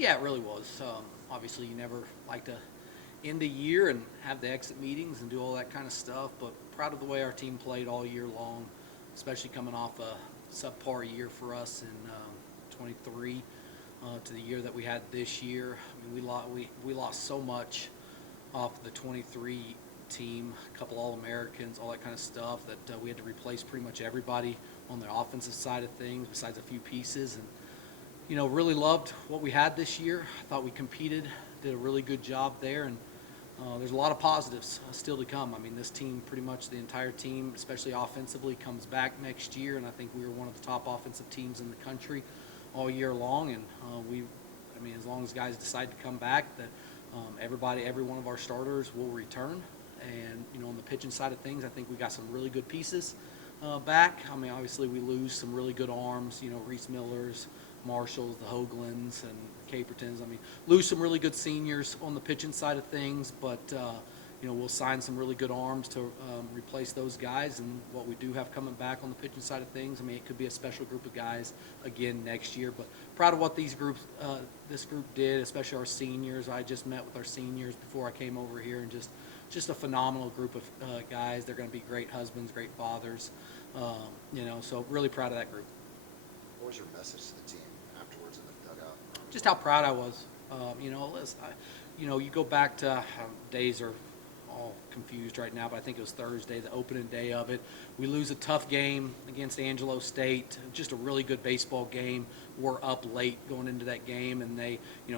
Yeah, it really was. Obviously, you never like to end a year and have the exit meetings and do all that kind of stuff, but proud of the way our team played all year long, especially coming off a subpar year for us in 23 to the year that we had this year. I mean, we lost so much off the 23 team, a couple All-Americans, all that kind of stuff, that we had to replace pretty much everybody on the offensive side of things besides a few pieces. And really loved what we had this year. I thought we competed, did a really good job there, and there's a lot of positives still to come. I mean, this team, pretty much the entire team, especially offensively, comes back next year, and I think we were one of the top offensive teams in the country all year long. And as long as guys decide to come back, that every one of our starters will return. And on the pitching side of things, I think we got some really good pieces back. I mean, obviously we lose some really good arms. Reese Millers, Marshalls, the Hoaglands, and Capertons. I mean, lose some really good seniors on the pitching side of things, but we'll sign some really good arms to replace those guys. And what we do have coming back on the pitching side of things, I mean, it could be a special group of guys again next year. But proud of what this group did, especially our seniors. I just met with our seniors before I came over here, and just a phenomenal group of guys. They're going to be great husbands, great fathers. So really proud of that group. What was your message to the team afterwards in the dugout? Just how proud I was. You go back to days are all confused right now, but I think it was Thursday, the opening day of it. We lose a tough game against Angelo State, just a really good baseball game. We're up late going into that game, and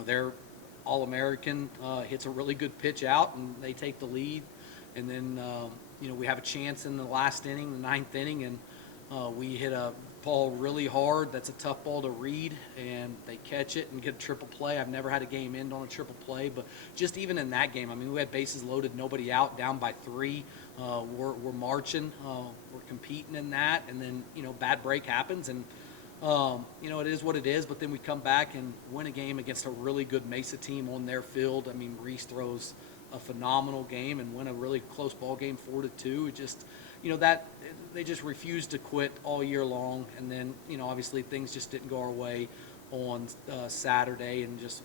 they're All-American, hits a really good pitch out, and they take the lead. And then, we have a chance in the last inning, the ninth inning, and we hit a ball really hard. That's a tough ball to read, and they catch it and get a triple play. I've never had a game end on a triple play, but just even in that game, I mean, we had bases loaded, nobody out, down by 3. We're marching, we're competing in that, and then bad break happens, and it is what it is. But then we come back and win a game against a really good Mesa team on their field. I mean, Reese throws a phenomenal game and win a really close ball game, 4-2. It just that they just refused to quit all year long. And then obviously things just didn't go our way on Saturday, and just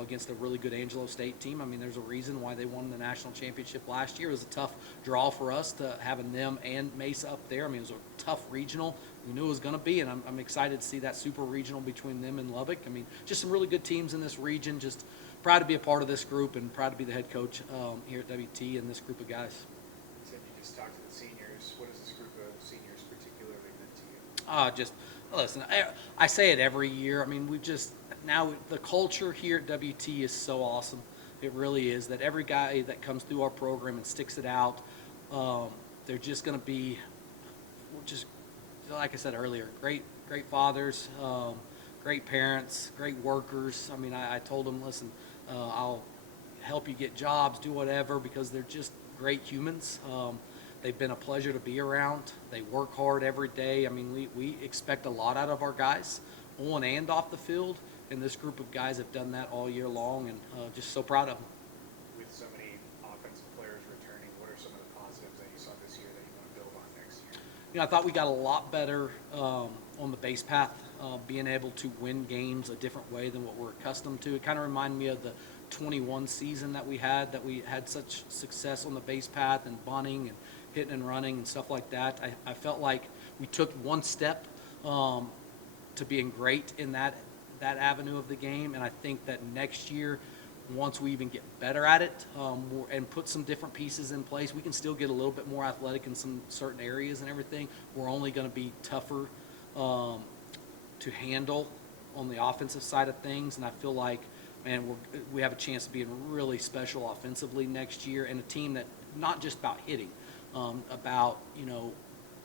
against a really good Angelo State team. I mean, there's a reason why they won the national championship last year. It was a tough draw for us to having them and Mesa up there. I mean, it was a tough regional. We knew it was going to be, and I'm excited to see that super regional between them and Lubbock. I mean, just some really good teams in this region. Just proud to be a part of this group, and proud to be the head coach here at WT and this group of guys. You said you just talked to the seniors. What has this group of seniors particularly meant to you? Listen, I say it every year. I mean, now the culture here at WT is so awesome. It really is, that every guy that comes through our program and sticks it out, they're just going to be, just like I said earlier, great fathers, great parents, great workers. I mean, I told them, listen, I'll help you get jobs, do whatever, because they're just great humans. They've been a pleasure to be around. They work hard every day. I mean, we expect a lot out of our guys on and off the field, and this group of guys have done that all year long, and just so proud of them. With so many offensive players returning, what are some of the positives that you saw this year that you want to build on next year? I thought we got a lot better on the base path, being able to win games a different way than what we're accustomed to. It kind of reminded me of the 21 season that we had such success on the base path and bunting and hitting and running and stuff like that. I felt like we took one step to being great in that avenue of the game, and I think that next year, once we even get better at it and put some different pieces in place, we can still get a little bit more athletic in some certain areas and everything. We're only going to be tougher to handle on the offensive side of things, and I feel like, man, we have a chance to be really special offensively next year, and a team that not just about hitting, about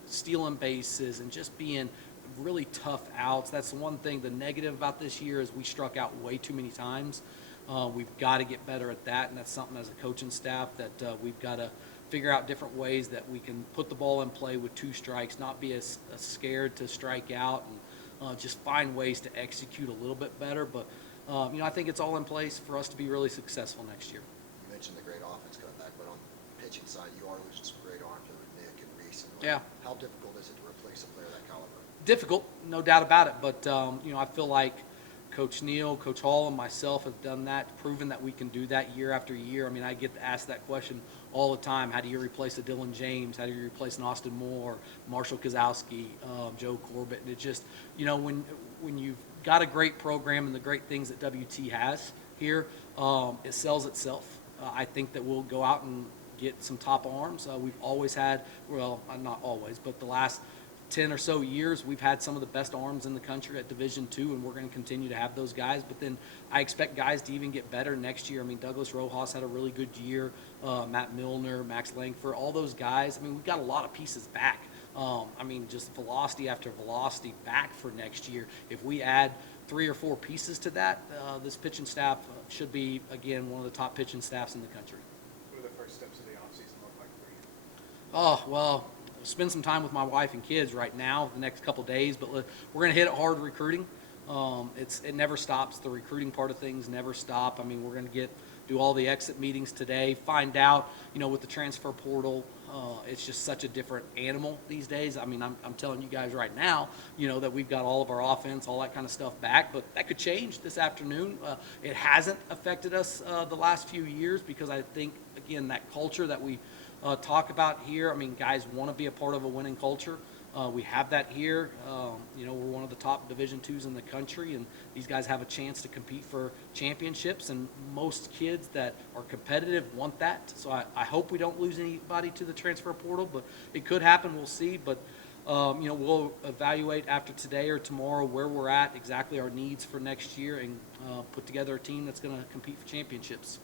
stealing bases and just being really tough outs. That's the one thing. The negative about this year is we struck out way too many times. We've got to get better at that, and that's something as a coaching staff that we've got to figure out different ways that we can put the ball in play with 2 strikes, not be as scared to strike out, and just find ways to execute a little bit better. But I think it's all in place for us to be really successful next year. You mentioned the great offense coming back, but on the pitching side, you are losing some great arms with Nick and Reese. Yeah. How difficult is it to replace a player of that caliber? Difficult, no doubt about it. But I feel like Coach Neal, Coach Hall, and myself have done that, proven that we can do that year after year. I mean, I get asked that question all the time. How do you replace a Dylan James? How do you replace an Austin Moore, Marshall Kozowski, Joe Corbett? And it just, when you've got a great program and the great things that WT has here, it sells itself. I think that we'll go out and get some top arms. We've always had, well, not always, but the last 10 or so years, we've had some of the best arms in the country at Division II, and we're going to continue to have those guys. But then I expect guys to even get better next year. I mean, Douglas Rojas had a really good year. Matt Milner, Max Langford, all those guys. I mean, we've got a lot of pieces back. Just velocity after velocity back for next year. If we add 3 or 4 pieces to that, this pitching staff should be, again, one of the top pitching staffs in the country. What do the first steps of the offseason look like for you? Oh, well, spend some time with my wife and kids right now, the next couple days, but we're going to hit it hard recruiting. It never stops. The recruiting part of things never stop. I mean, we're going to do all the exit meetings today, find out, with the transfer portal, it's just such a different animal these days. I mean, I'm telling you guys right now, that we've got all of our offense, all that kind of stuff back, but that could change this afternoon. It hasn't affected us the last few years because I think, again, that culture that we talk about here, I mean, guys want to be a part of a winning culture. We have that here. We're one of the top Division IIs in the country, and these guys have a chance to compete for championships, and most kids that are competitive want that. So I hope we don't lose anybody to the transfer portal, but it could happen. We'll see. But, we'll evaluate after today or tomorrow where we're at, exactly our needs for next year, and put together a team that's going to compete for championships.